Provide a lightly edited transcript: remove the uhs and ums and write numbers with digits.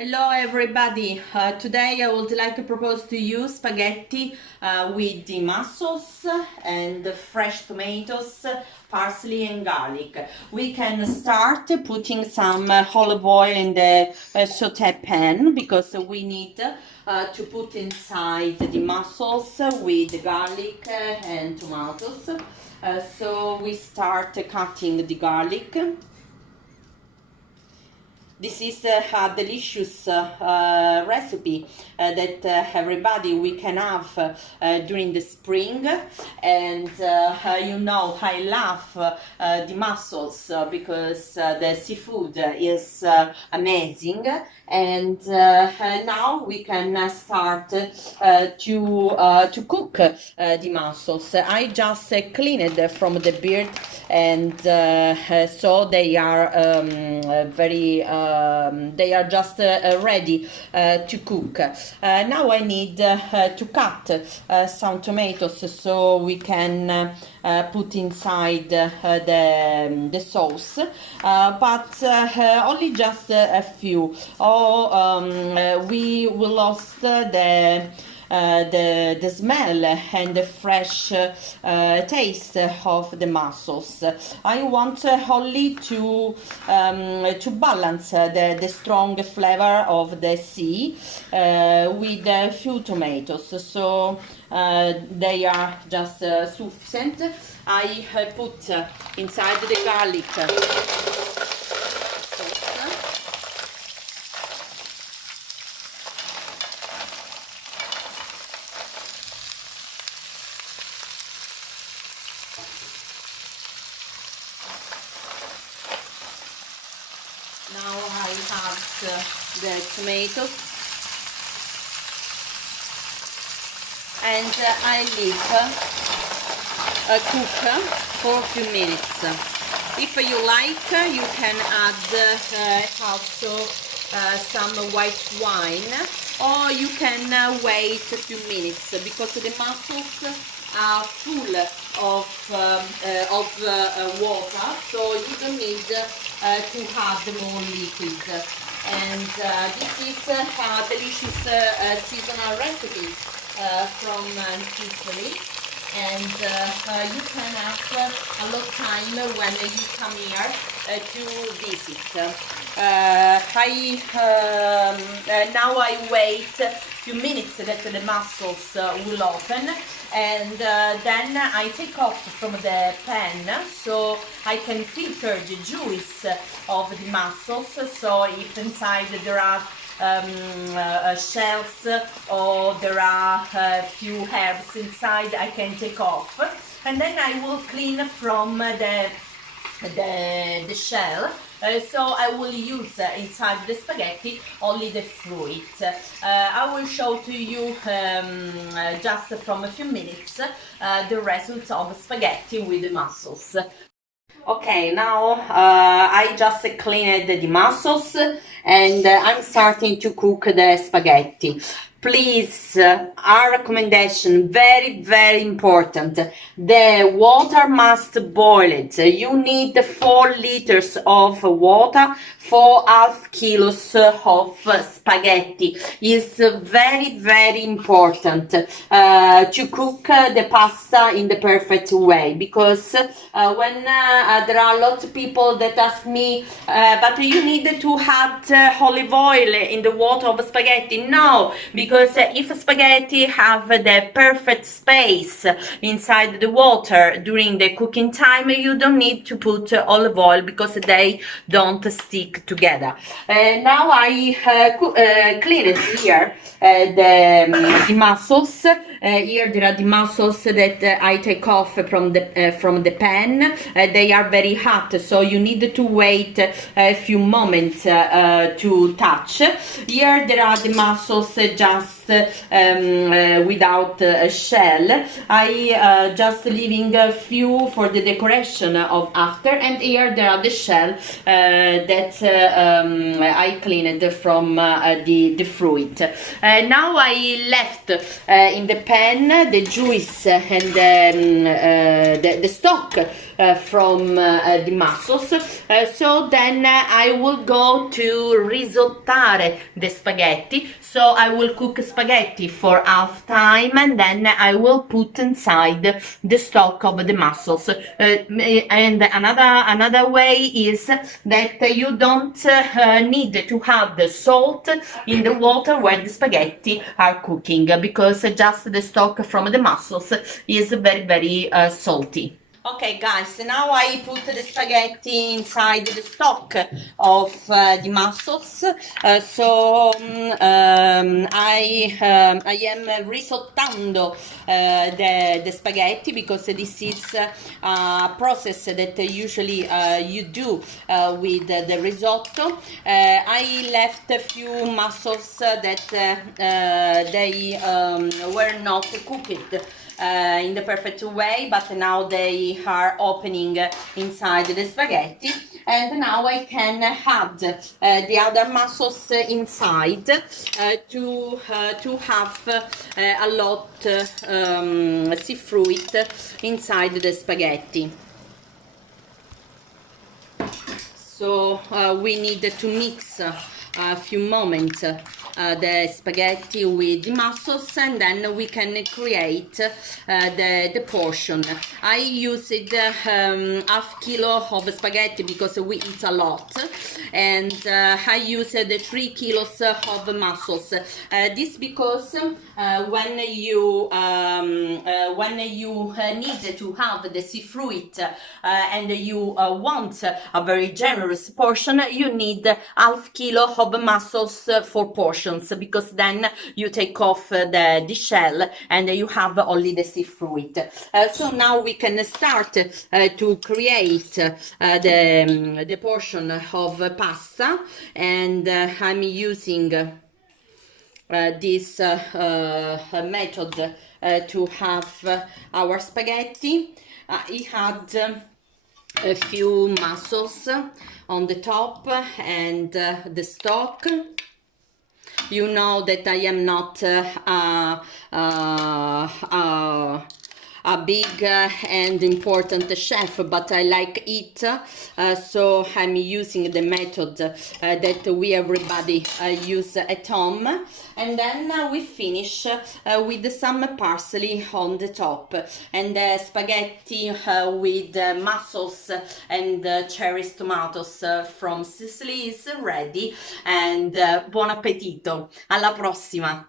Hello everybody, today I would like to propose to you spaghetti with the mussels and fresh tomatoes, parsley and garlic. We can start putting some olive oil in the saute pan because we need to put inside the mussels with the garlic and tomatoes. So we start cutting the garlic. This is a delicious recipe that everybody we can have during the spring, and you know I love the mussels because the seafood is amazing, and now we can start to cook the mussels. I just cleaned from the beard, and so they are they are just ready to cook. Now I need to cut some tomatoes so we can put inside the sauce, but only just a few. We will lost the smell and the fresh taste of the mussels. I want only to balance the strong flavor of the sea with a few tomatoes, so they are just sufficient. I put inside the garlic Now I add the tomatoes and I leave cook for a few minutes. If you like, you can add also some white wine, or you can wait a few minutes because the mussels are full of water, so you don't need to add more liquid. And this is a delicious seasonal recipe from Sicily, and you can have a lot of time when you come here to visit. Now I wait a few minutes that the mussels will open, and then I take off from the pan so I can filter the juice of the mussels. So if inside there are shells or there are a few herbs inside, I can take off, and then I will clean from the shell. So I will use inside the spaghetti only the fruit. I will show to you just from a few minutes the results of spaghetti with the mussels. Okay, now I just cleaned the mussels and I'm starting to cook the spaghetti. Please, our recommendation, very important, the water must boil it. You need 4 liters of water for half kilos of spaghetti. It's very important to cook the pasta in the perfect way, because when there are lots of people that ask me, but you need to add olive oil in the water of spaghetti. No, because if spaghetti have the perfect space inside the water during the cooking time, you don't need to put olive oil because they don't stick together. Now I cleaned here the mussels. Here there are the mussels that I take off from the pan. They are very hot, so you need to wait a few moments to touch. Here there are the mussels just without a shell. I just leaving a few for the decoration of after, and here there are the shell that I cleaned from the fruit. Now I left in the pan the juice and the stock from the mussels. So then I will go to risottare the spaghetti. So I will cook spaghetti for half time, and then I will put inside the stock of the mussels. And another way is that you don't need to have the salt in the water where the spaghetti are cooking, because just the stock from the mussels is very salty. Okay guys, now I put the spaghetti inside the stock of the mussels. I am risottando the spaghetti, because this is a process that usually you do with the risotto. I left a few mussels that they were not cooked in the perfect way, but now they are opening inside the spaghetti, and now I can add the other mussels inside to have a lot seafood inside the spaghetti. So we need to mix a few moments the spaghetti with the mussels, and then we can create the portion. I used half kilo of spaghetti because we eat a lot, and I used 3 kilos of mussels. This because when you need to have the seafood and you want a very generous portion, you need half kilo of mussels for portions, because then you take off the shell and you have only the seafood. So now we can start to create the portion of pasta, and I'm using this method to have our spaghetti. I had a few mussels on the top and the stock. You know that I am not a big and important chef, but I like it, so I'm using the method that we everybody use at home. And then we finish with some parsley on the top, and spaghetti with mussels and cherry tomatoes from Sicily is ready. And buon appetito, alla prossima!